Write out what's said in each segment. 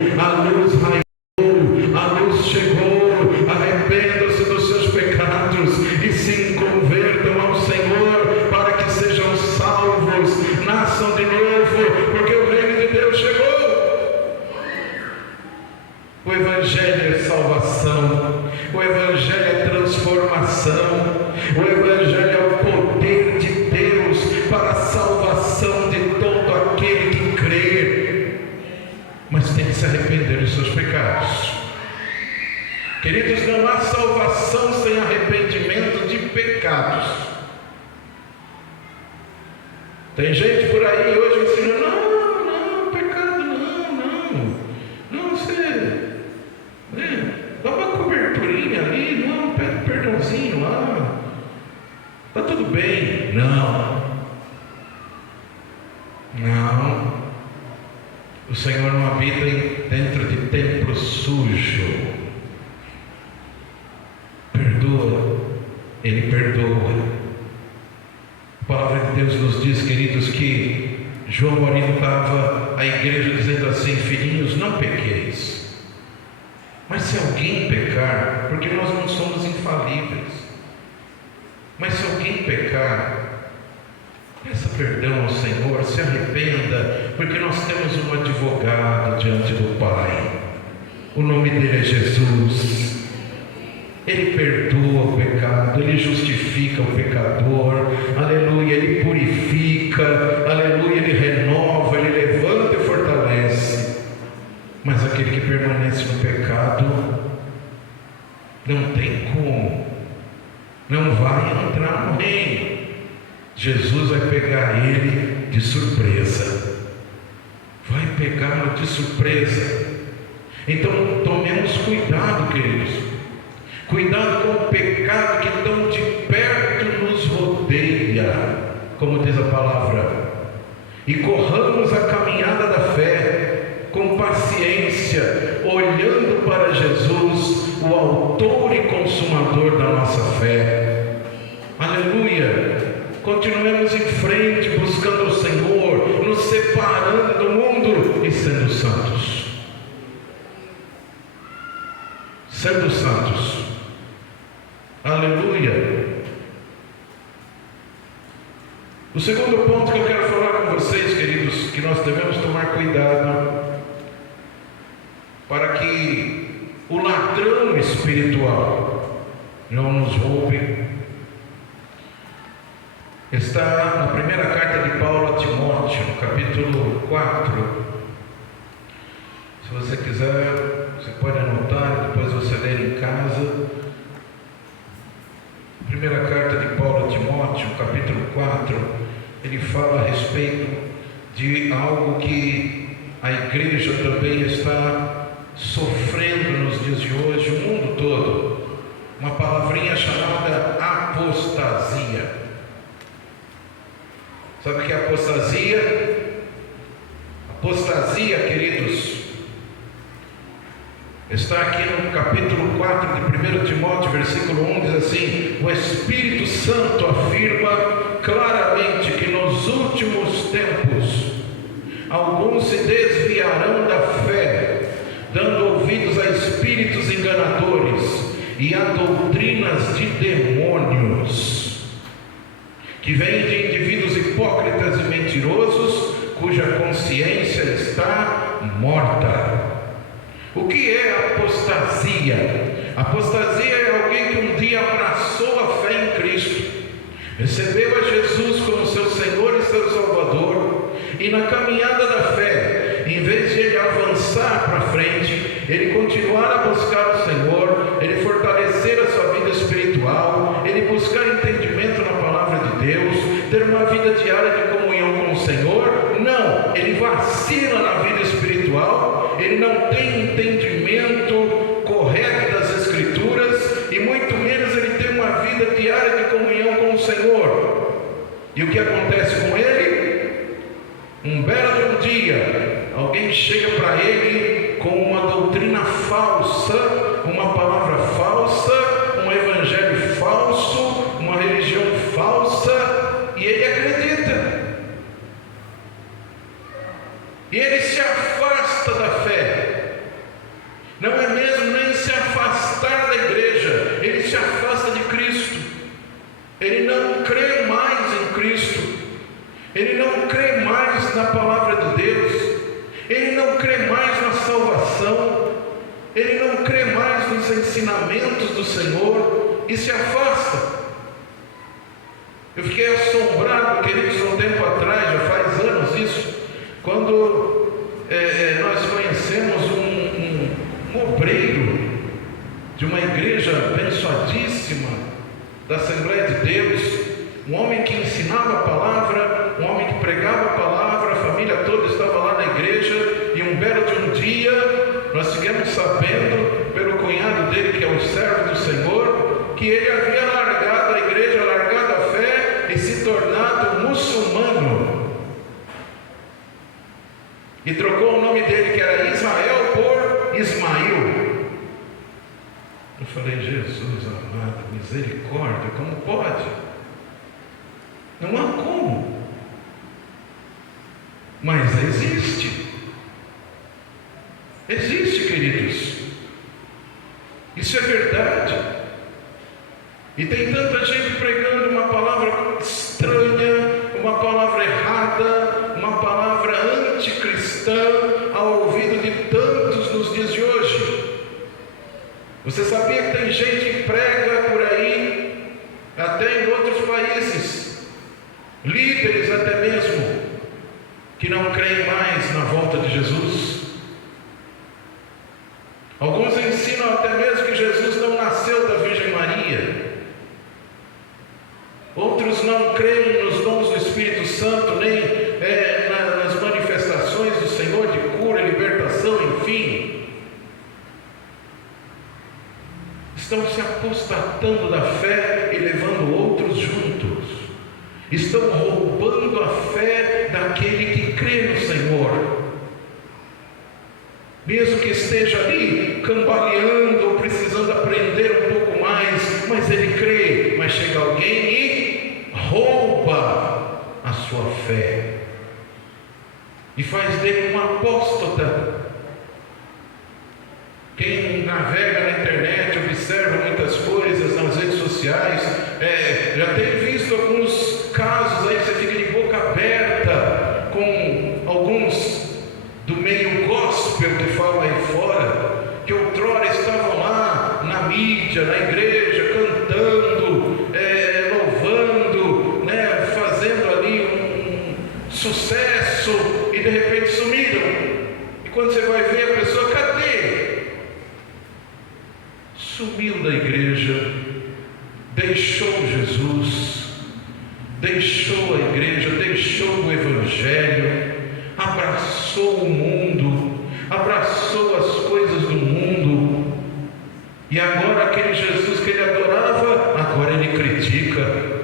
a luz raiou, a luz chegou. Arrependam-se dos seus pecados e se convertam ao Senhor para que sejam salvos, nasçam de novo, porque o reino de Deus chegou. O Evangelho é salvação, o Evangelho é transformação, o Evangelho é o poder de Deus para a salvação de todo aquele que crê, mas tem que se arrepender dos seus pecados. Queridos, não há salvação sem arrependimento de pecados. Tem gente por aí hoje ensinando: não, pecado não, você dá uma coberturinha ali, não, pede um perdãozinho lá, está tudo bem. Não, o Senhor não habita dentro de templo sujo. Ele perdoa. A palavra de Deus nos diz, queridos, que João orientava a igreja dizendo assim: filhinhos, não pequeis. Mas se alguém pecar, porque nós não somos infalíveis, mas se alguém pecar, peça perdão ao Senhor, se arrependa, porque nós temos um advogado diante do Pai. O nome dele é Jesus. Ele perdoa o pecado, Ele justifica o pecador, aleluia, Ele purifica, aleluia, Ele renova, Ele levanta e fortalece. Mas aquele que permanece no pecado, não tem como, não vai entrar no reino. Jesus vai pegar ele de surpresa, vai pegá-lo de surpresa. Então tomemos cuidado, queridos. Cuidado com o pecado que tão de perto nos rodeia, como diz a palavra, e corramos a caminhada da fé com paciência, olhando para Jesus, o autor e consumador da nossa fé. Aleluia! Continuemos em frente, buscando o Senhor, nos separando do mundo e sendo santos. Sendo santos. Aleluia. O segundo ponto que eu quero falar com vocês, queridos, que nós devemos tomar cuidado para que o ladrão espiritual não nos roube, está na primeira carta de Paulo a Timóteo, no capítulo 4. Se você quiser, você pode anotar, depois você ler em casa. Primeira carta de Paulo a Timóteo, capítulo 4, ele fala a respeito de algo que a igreja também está sofrendo nos dias de hoje, o mundo todo, uma palavrinha chamada apostasia. Sabe o que é apostasia? Apostasia, queridos, está aqui no capítulo 4 de 1 Timóteo, versículo 1, diz assim: o Espírito Santo afirma claramente que nos últimos tempos alguns se desviarão da fé, dando ouvidos a espíritos enganadores e a doutrinas de demônios, que vêm de indivíduos hipócritas e mentirosos, cuja consciência está morta. O que é apostasia? Apostasia é alguém que um dia abraçou a fé em Cristo, recebeu a Jesus como seu Senhor e seu Salvador, e na caminhada da fé, em vez de ele avançar para frente, ele continuar a buscar o Senhor, ele fortalecer a sua vida espiritual, ele buscar entendimento na palavra de Deus, ter uma vida diária de comunhão com o Senhor. Não, ele vacila na vida espiritual, ele não tem entendimento correto das Escrituras, e muito menos ele tem uma vida diária de comunhão com o Senhor. E o que acontece com ele? Um belo dia, alguém chega para ele com uma doutrina falsa, uma palavra falsa, um evangelho falso, uma religião falsa, e ele acredita. E ele se afasta da fé. salvação, ele não crê mais nos ensinamentos do Senhor e se afasta. Eu fiquei assombrado, queridos, um tempo atrás, já faz anos isso, quando nós conhecemos um obreiro de uma igreja abençoadíssima da Assembleia de Deus, um homem que ensinava a palavra, um homem que pregava a palavra, a família toda estava lá na igreja, e um belo de um dia, nós ficamos sabendo, pelo cunhado dele, que é um servo do Senhor, que ele havia largado a igreja, largado a fé, e se tornado muçulmano, e trocou o nome dele, que era Israel, por Ismael. Eu falei: Jesus amado, misericórdia, como pode? Não há como. Mas existe. Existe, queridos. Isso é verdade. E tem tanta gente pregando uma palavra estranha, uma palavra errada, uma palavra anticristã ao ouvido de tantos nos dias de hoje. Você sabia que tem gente que prega por aí, até em outros países, líderes até mesmo, que não creem mais na volta de Jesus? Alguns ensinam até mesmo que Jesus não nasceu da Virgem Maria. Outros não creem nos dons do Espírito Santo, nem nas manifestações do Senhor de cura, libertação, enfim. Estão se apostatando da fé e levando outros juntos. Estão roubando a fé daquele que crê no Senhor. Mesmo que esteja ali cambaleando ou precisando aprender um pouco mais, mas ele crê. Mas chega alguém e rouba a sua fé e faz dele um apóstata. Quem navega na internet, observa muitas coisas nas redes sociais, já tem visto alguns casos aí, você fica de boca aberta, com alguns do meio gospel que falam aí fora, que outrora estavam lá na mídia, na igreja, cantando, louvando, fazendo ali um sucesso, e de repente sumiram. E quando você vai ver a pessoa, cadê? Sumiu da igreja, deixou Jesus, deixou a igreja, deixou o Evangelho, abraçou o mundo, abraçou as coisas do mundo, e agora aquele Jesus que ele adorava, agora ele critica.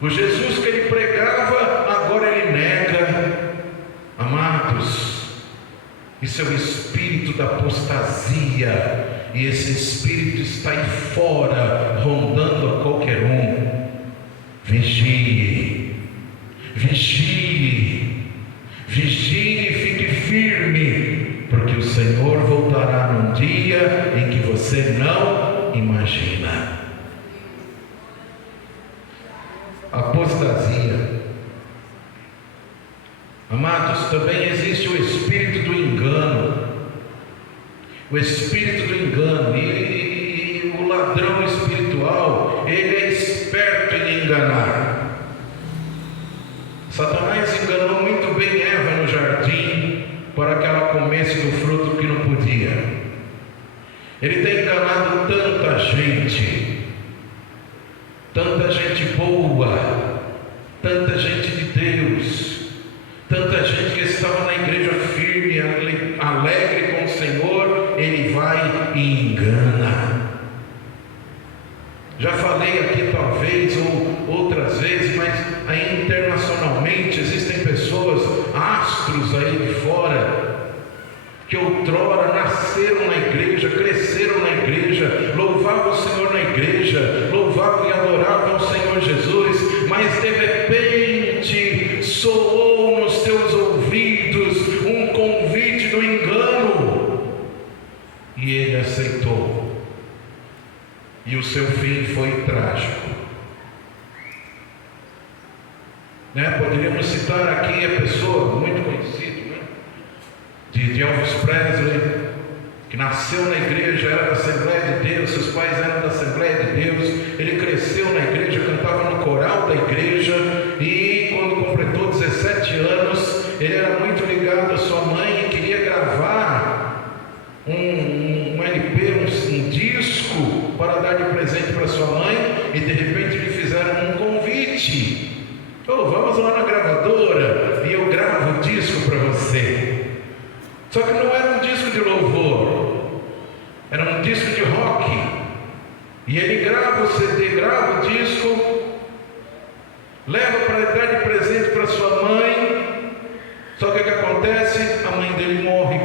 O Jesus que ele pregava, agora ele nega. Amados, isso é o espírito da apostasia. E esse espírito está aí fora, rondando a qualquer um. Vigie, vigie, vigie e fique firme, porque o Senhor voltará num dia em que você não imagina. Apostasia. Amados, também existe o espírito do engano. O espírito do engano, e o ladrão espiritual, ele é esperto em enganar. Satanás enganou muito bem Eva no jardim, para que ela comesse do fruto que não podia. Ele tem enganado tanta gente boa, tanta gente de Deus, tanta gente que estava na igreja firme, alegre com o Senhor. Ele vai e engana. Já falei aqui talvez, ou outras vezes, mas aí internacionalmente existem pessoas, astros aí de fora, que outrora nasceram na igreja, cresceram na igreja, louvavam o Senhor na igreja, louvavam e adoravam o Senhor Jesus, mas de repente soou nos seus ouvidos um convite do engano, e ele aceitou, e o seu fim foi trágico. Poderíamos citar aqui a pessoa muito conhecida, de Elvis Presley, que nasceu na igreja, era da Assembleia de Deus, seus pais eram da Assembleia de Deus, ele cresceu na igreja, cantava no coral da igreja, e quando completou 17 anos, ele era muito ligado à sua mãe e queria gravar um LP, um disco para dar de presente para sua mãe, e de repente lhe fizeram um convite: vamos lá na gravadora e eu gravo o disco para você. Só que não era um disco de louvor, era um disco de rock. E ele grava o CD, grava o disco, leva para dar de presente para sua mãe. Só que o que acontece? A mãe dele morre.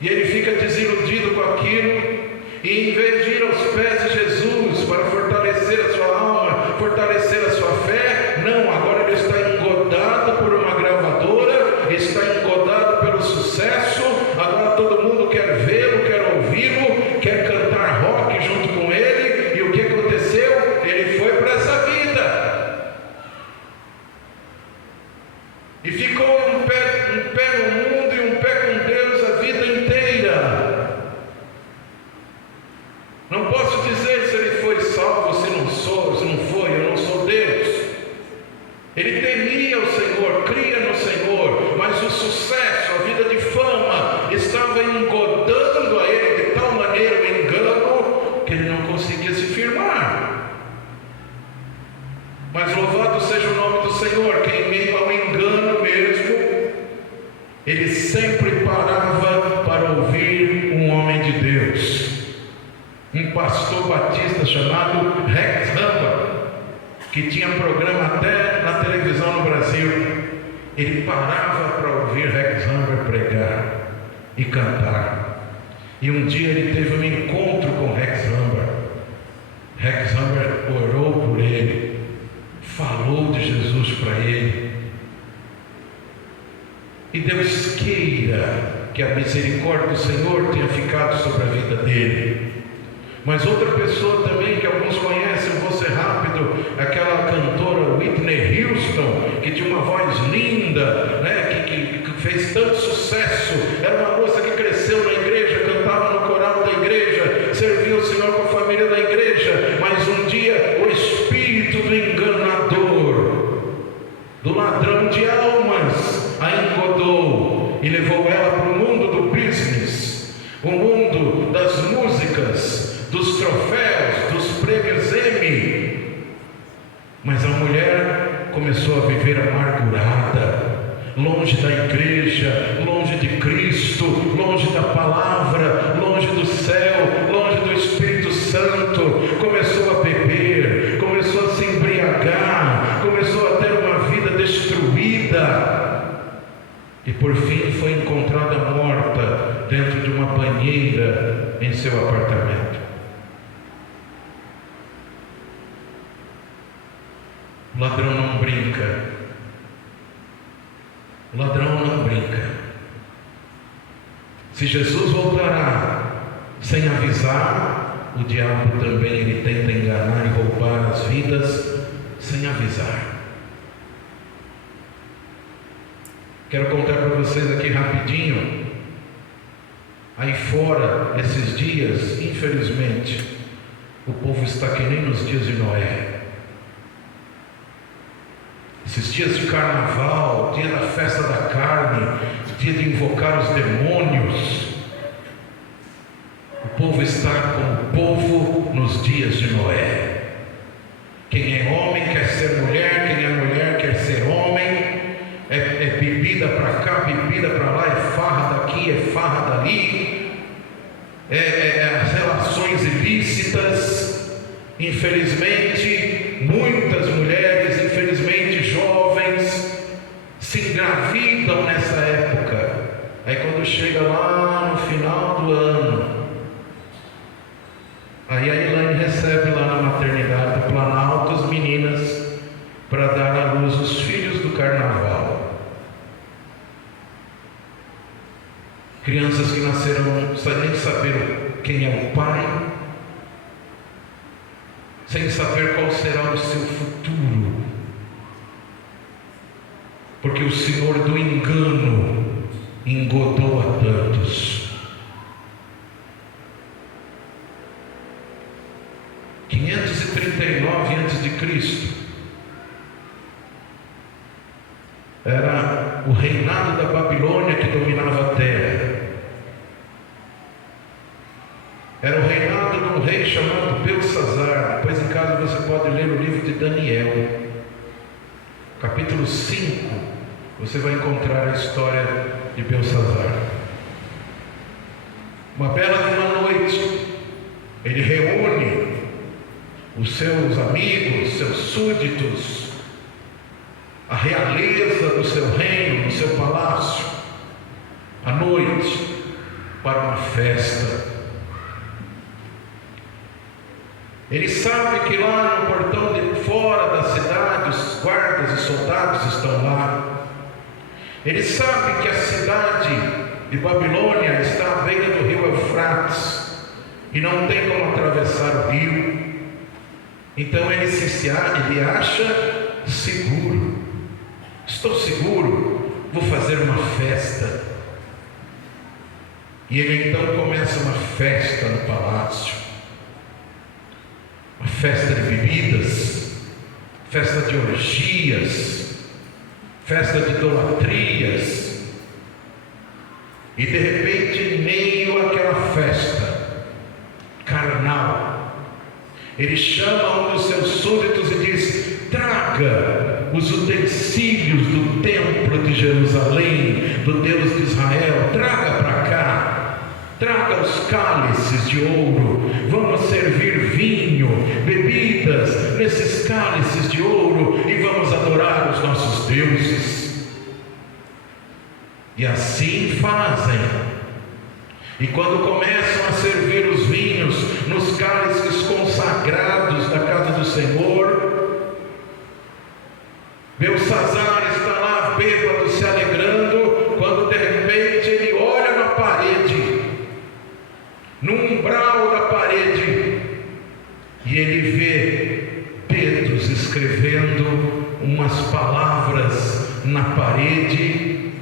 E ele fica desiludido com aquilo. E em vez de ir aos pés de Jesus para fortalecer a sua alma, fortalecer a sua fé, não, agora ele está engodado por uma gravadora, está engodado pelo sucesso. Agora todo mundo quer vê-lo, quer ouvi-lo, quer cantar rock junto com ele. E o que aconteceu? Ele foi para essa vida e ficou um pé no mundo e um pé com Deus a vida inteira. Não posso dizer se ele foi salvo, se não foi, eu não sou Deus. Ele temia o Senhor, cria no Senhor, mas o sucesso, a vida de fama, estava engodando a ele de tal maneira o engano, que ele não conseguia se firmar. Mas louvado seja o nome do Senhor, que em meio ao engano mesmo, ele sempre parava para ouvir um homem de Deus. Um pastor batista chamado Rex Humbard, que tinha programa até na televisão no Brasil. Ele parava para ouvir Rex Humbard pregar e cantar. E um dia ele teve um encontro com Rex Humbard. Rex Humbard orou por ele, falou de Jesus para ele. E Deus queira que a misericórdia do Senhor tenha ficado sobre a vida dele. Mas outra pessoa também que alguns conhecem, vou ser rápido, aquela cantora Whitney Houston, que tinha uma voz linda, né, que fez tanto sucesso. Era uma moça que cresceu na igreja, cantava no coral da igreja, serviu o Senhor com a família da igreja, mas um dia o espírito do enganador, do ladrão de almas, a engodou e levou ela para o mundo do business, o mundo das músicas, dos troféus, dos prêmios Emmy. Mas a mulher começou a viver amargurada, longe da igreja, longe de Cristo, longe da palavra, longe do céu, longe do Espírito Santo. Começou a beber, começou a se embriagar, começou a ter uma vida destruída, e por fim foi encontrada morta dentro de uma banheira em seu apartamento. O ladrão não brinca. O ladrão não brinca. Se Jesus voltará sem avisar, o diabo também ele tenta enganar e roubar as vidas sem avisar. Quero contar para vocês aqui rapidinho. Aí fora, esses dias, infelizmente, o povo está que nem nos dias de Noé. Esses dias de carnaval, dia da festa da carne, dia de invocar os demônios. O povo está como o povo nos dias de Noé. Quem é homem quer ser mulher, quem é mulher quer ser homem. É bebida para cá, bebida para lá, é farra daqui, é farra dali. As relações ilícitas. Infelizmente, muitas mulheres, infelizmente jovens, se engravidam nessa época. Aí quando chega lá no final do ano, aí a Elaine recebe lá na maternidade do Planalto as meninas para dar à luz os filhos do carnaval. Crianças que nasceram sem nem saber quem é o pai, sem saber qual será o seu futuro, porque o senhor do engano um rei chamado Belsazar. Depois em casa você pode ler o livro de Daniel. Capítulo 5, você vai encontrar a história de Belsazar. Uma bela de uma noite, ele reúne os seus amigos, seus súditos, a realeza do seu reino, do seu palácio, à noite, para uma festa. Ele sabe que lá no portão de fora da cidade, os guardas e soldados estão lá. Ele sabe que a cidade de Babilônia está à beira do rio Eufrates e não tem como atravessar o rio. Então ele acha seguro. Estou seguro, vou fazer uma festa. E ele então começa uma festa no palácio. Uma festa de bebidas, festa de orgias, festa de idolatrias. E de repente, em meio àquela festa carnal, ele chama um dos seus súditos e diz: traga os utensílios do templo de Jerusalém, do Deus de Israel, traga para cá. Traga os cálices de ouro, vamos servir vinho, bebidas nesses cálices de ouro e vamos adorar os nossos deuses. E assim fazem. E quando começam a servir os vinhos nos cálices consagrados da casa do Senhor, Belsazar está lá bêbado, se alegrando, quando de repente ele olha na parede, no umbral da parede, e ele vê dedos escrevendo umas palavras na parede,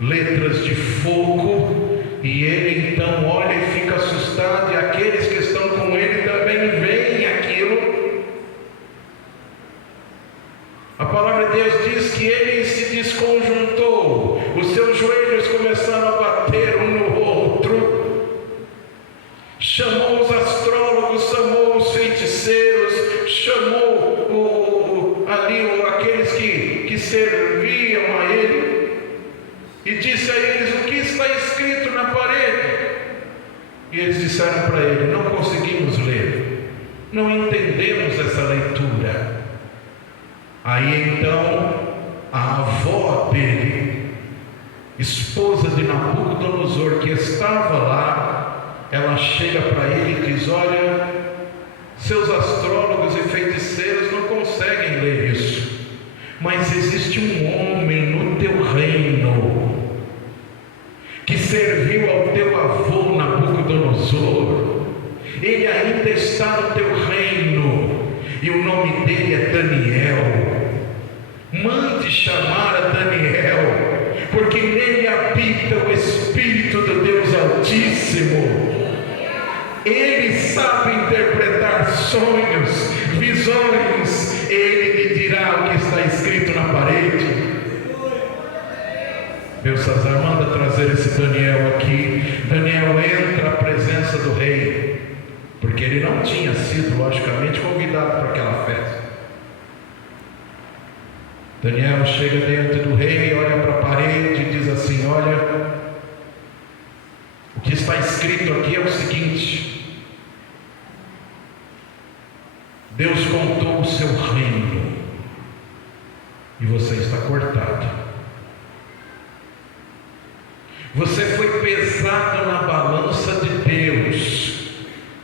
letras de fogo, e ele então olha e fica assustado, e aqueles que estão com ele também veem aquilo. A palavra de Deus diz que ele se desconjuntou, os seus joelhos começaram a bater um no outro, chamou os astrólogos, chamou os feiticeiros, chamou aqueles que serviam a ele, e disse a eles: o que está escrito na parede? E eles disseram para ele: não conseguimos ler, não entendemos essa leitura. Aí então a avó dele, esposa de Nabucodonosor, que estava lá, ela chega para ele e diz: olha, seus astrólogos e feiticeiros não conseguem ler isso, mas existe um homem no teu reino que serviu ao teu avô Nabucodonosor. Ele ainda está no teu reino e o nome dele é Daniel. Mande chamar a Daniel, porque nele habita o Espírito do Deus Altíssimo. Ele sabe interpretar sonhos, visões. Ele lhe dirá o que está escrito na parede. Belsazar manda trazer esse Daniel aqui. Daniel entra à presença do rei, porque ele não tinha sido, logicamente, convidado para aquela festa. Daniel chega diante do rei, olha para a parede e diz assim: olha, o que está escrito aqui é o seguinte: Deus contou o seu reino e você está cortado. Você foi pesado na balança de Deus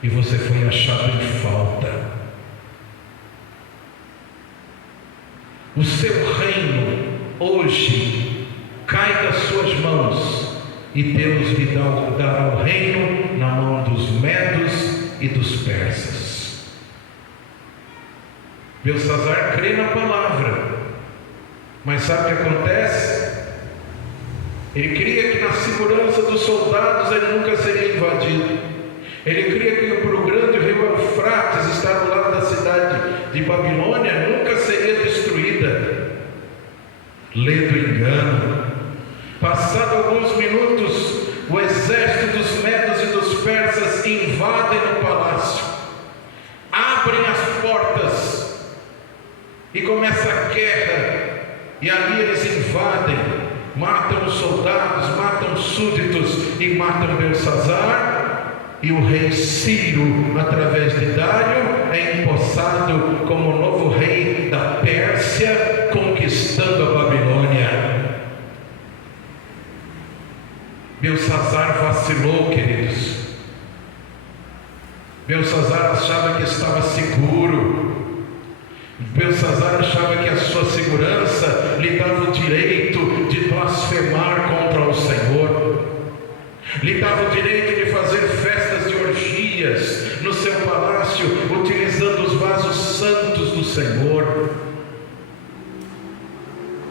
e você foi achado em falta. O seu reino hoje cai das suas mãos e Deus lhe dará o reino na mão dos medos e dos persas. Belsazar crê na palavra, mas sabe o que acontece? Ele cria que na segurança dos soldados ele nunca seria invadido. Ele cria que o grande rio Eufrates está do lado da cidade de Babilônia, nunca seria destruída. Lê do engano. Passado alguns minutos, o exército dos medos e dos persas invadem o palácio. e matam Belsazar, e o rei Ciro, através de Dário, é empossado como o novo rei da Pérsia, conquistando a Babilônia. Belsazar vacilou, queridos. Belsazar achava que estava seguro. Belsazar achava que a sua segurança lhe dava o direito de blasfemar contra o Senhor, lhe dava o direito de fazer festas de orgias no seu palácio, utilizando os vasos santos do Senhor.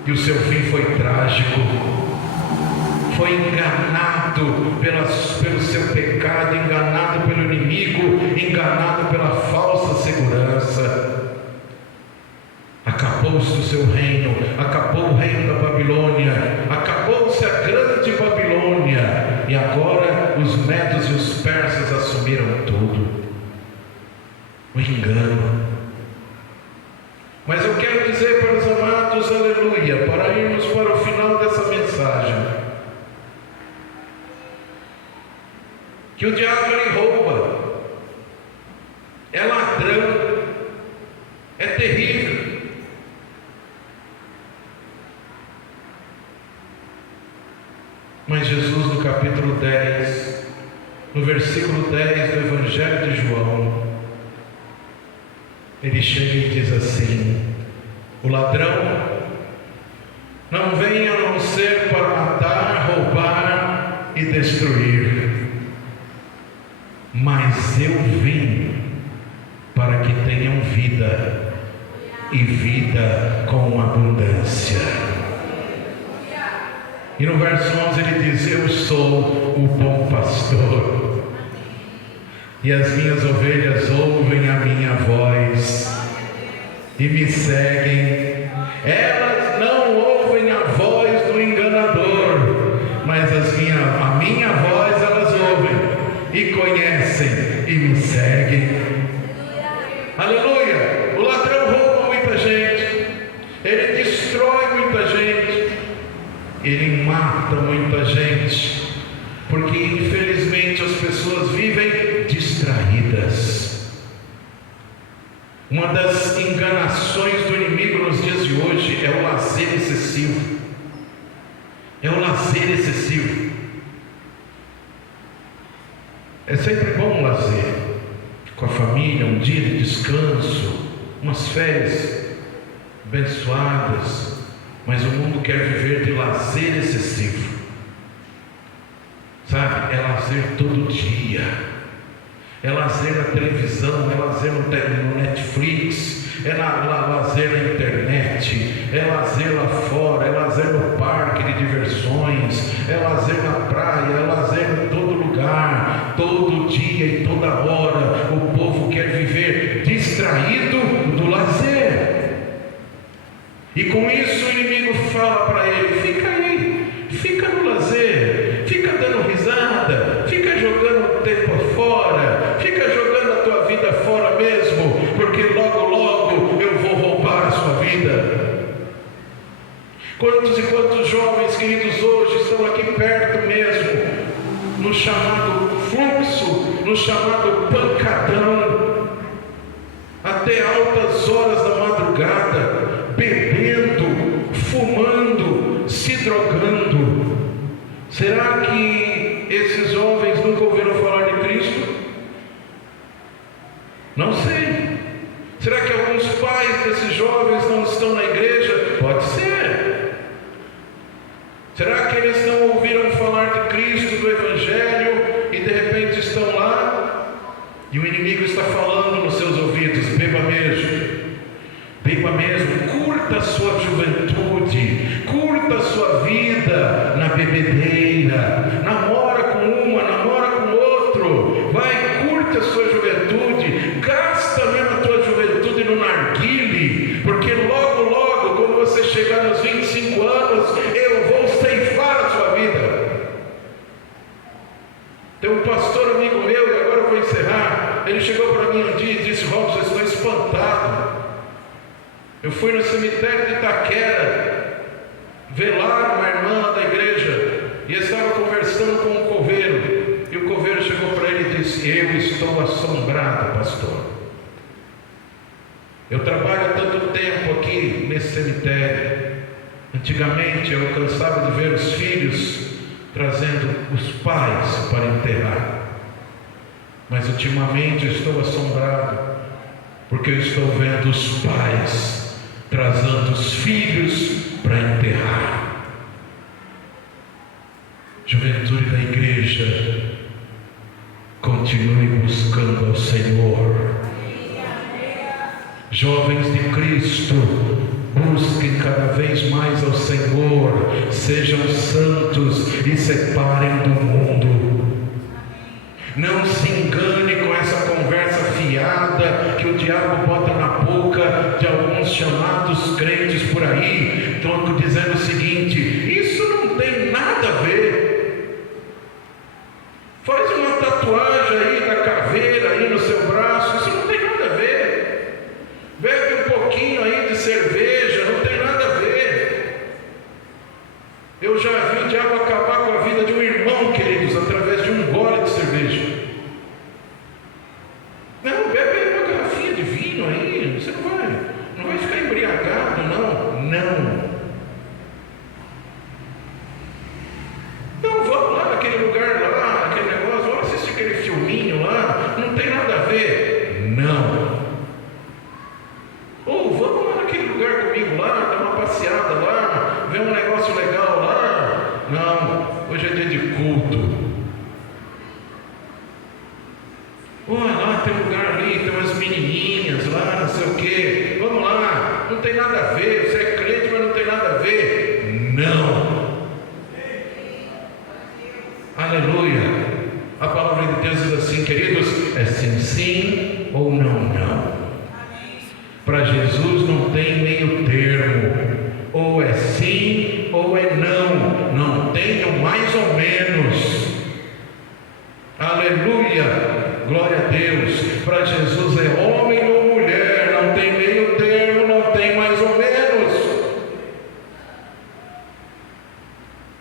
E o seu fim foi trágico. Foi enganado pelo seu pecado, enganado pelo inimigo, enganado pela falsa segurança. Acabou-se o seu reino, acabou o reino da Babilônia, acabou-se a grande Babilônia, e agora os medos e os persas assumiram tudo. O engano. Mas eu quero dizer para os amados, aleluia, para irmos para o final dessa mensagem, que o diabo ele rouba, é ladrão, é terrível. Mas Jesus, no capítulo 10, no versículo 10 do Evangelho de João, ele chega e diz assim: o ladrão não vem a não ser para matar, roubar e destruir, mas eu vim para que tenham vida, e vida com abundância. E no verso 11 ele diz: eu sou o bom pastor, e as minhas ovelhas ouvem a minha voz e me seguem. Elas não ouvem a voz do enganador, mas a minha voz elas ouvem e conhecem e me seguem. Aleluia! O ladrão rouba muita gente, ele destrói muita gente, ele mata muita gente, porque infelizmente as pessoas vivem distraídas. Uma das enganações do inimigo nos dias de hoje é o lazer excessivo. É o lazer excessivo. É sempre bom um lazer com a família, um dia de descanso, umas férias abençoadas. Mas o mundo quer viver de lazer excessivo, sabe? É lazer todo dia, é lazer na televisão, é lazer no Netflix, é lazer na internet, é lazer lá fora, é lazer no parque de diversões, é lazer na praia, é lazer em todo lugar, todo dia e toda hora. O povo quer viver distraído do lazer. E com isso o inimigo fala para ele: fica aí, fica no lazer, fica dando risada, fica jogando o tempo fora, fica jogando a tua vida fora mesmo, porque logo logo eu vou roubar a sua vida. Quantos e quantos jovens queridos hoje estão aqui perto mesmo, no chamado fluxo, no chamado pancadão, até altas horas da madrugada, bebendo, fumando, se drogando. Será que esses jovens nunca ouviram falar de Cristo? Não sei. Será que alguns pais desses jovens não estão na igreja? Pode ser. Será que eles não ouviram falar de Cristo, do Evangelho, e de repente estão lá? E o inimigo está falando nos seus ouvidos: beba mesmo. Beba mesmo, curta a sua juventude, curta a sua vida na bebedeira, namora com uma, namora com outro, vai, curta a sua juventude, gasta mesmo a tua juventude no narguile, porque logo, logo, quando você chegar nos 25 anos, eu vou ceifar a sua vida. Tem um pastor amigo meu, e agora eu vou encerrar, ele chegou para mim um dia e disse: Robson, eu estou espantado. Eu fui no cemitério de Itaquera velar uma irmã da igreja, e estava conversando com um coveiro. eu estou assombrado, pastor. Eu trabalho há tanto tempo aqui nesse cemitério. Antigamente eu cansava de ver os filhos trazendo os pais para enterrar. Mas ultimamente eu estou assombrado, porque eu estou vendo os pais trazendo os filhos para enterrar. Juventude da igreja, continue buscando ao Senhor. Jovens de Cristo, busquem cada vez mais ao Senhor, sejam santos e separem do mundo. Não se engane com essa conversa fiada que o diabo bota na boca de alguns chamados crentes por aí, estão dizendo o seguinte: isso não tem nada a ver. Faz uma tatuagem aí da caveira aí no seu braço, isso não tem nada a ver. Bebe um pouquinho aí de cerveja, não tem nada a ver. Eu já vi o diabo acabar com a vida de um irmão, queridos, através de um gole de cerveja. Não, bebe uma garrafinha de vinho aí, você não vai ficar embriagado, não. Não, vamos lá naquele lugar lá, aquele negócio, vamos assistir aquele filminho lá, não tem nada a ver, não. Ou vamos lá naquele lugar comigo lá, dar uma passeada lá, ver um negócio legal lá. Não, hoje é dia de culto. Olha lá, tem um lugar ali, tem umas menininhas lá, não sei o que. Vamos lá, não tem nada a ver, você é crente, mas não tem nada a ver. Não. Aleluia. A palavra de Deus diz assim, queridos, é sim, sim ou não. Para Jesus não tem meio termo. Ou é sim ou é não. Não tem o mais ou menos. Aleluia. Glória a Deus. Para Jesus é homem ou mulher. Não tem meio termo, não tem mais ou menos.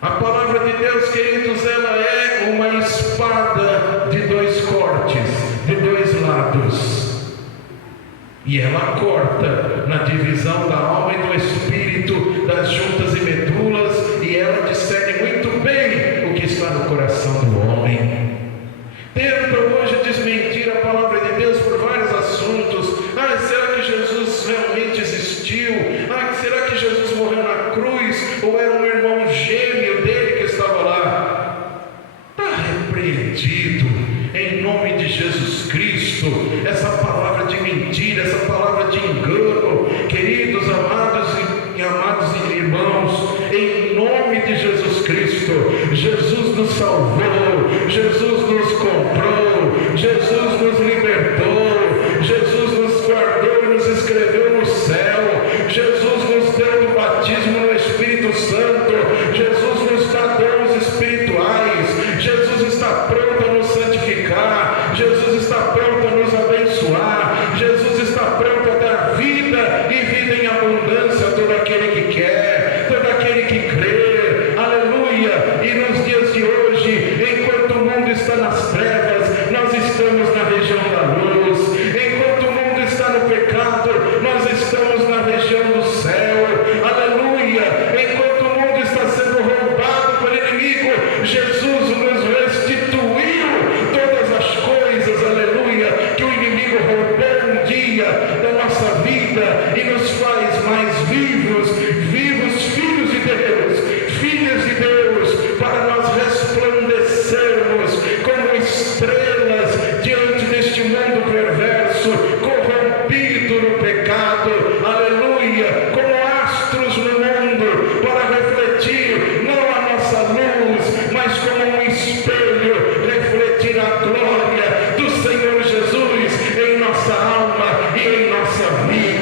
A palavra de Deus, queridos, ela é uma espada de dois cortes, de dois lados. E ela corta na divisão da alma e do espírito, das juntas e medulas, e ela discerne muito bem o que está no coração do homem. Tenta hoje desmentir a palavra de Deus por vários assuntos. Será que Jesus realmente existiu? Será que Jesus morreu na cruz? Ou era um irmão gêmeo dele que estava lá? Está repreendido em nome de Jesus Cristo essa palavra de mentira, essa palavra de engano, queridos, amados irmãos, em nome de Jesus Cristo. Jesus nos salvou, Jesus nos comprou, Jesus nos libertou, Jesus nos guardou e nos escreveu no céu, Jesus nos deu o batismo no Espírito Santo, Jesus nos dá dons espirituais, Jesus está pronto a nos santificar, Jesus está pronto a nos abençoar, Jesus está pronto a dar vida e vida em abundância a todo aquele que quer, todo aquele que crê. Aleluia. E nos dias de hoje, enquanto o mundo está nas trevas, nós estamos na região da luz. Enquanto o mundo está no pecado, nós estamos na região do céu. Aleluia. Enquanto o mundo está sendo roubado pelo inimigo, Jesus nos restituiu todas as coisas, aleluia, que o inimigo roubou um dia da nossa vida e nos faz mais vivos, filhos de Deus, filhas de Deus, para nós resplandecermos como estrelas diante deste mundo perverso, corrompido no pecado, aleluia, como astros no mundo, para refletir não a nossa luz, mas como um espelho, refletir a glória do Senhor Jesus em nossa alma e em nossa vida.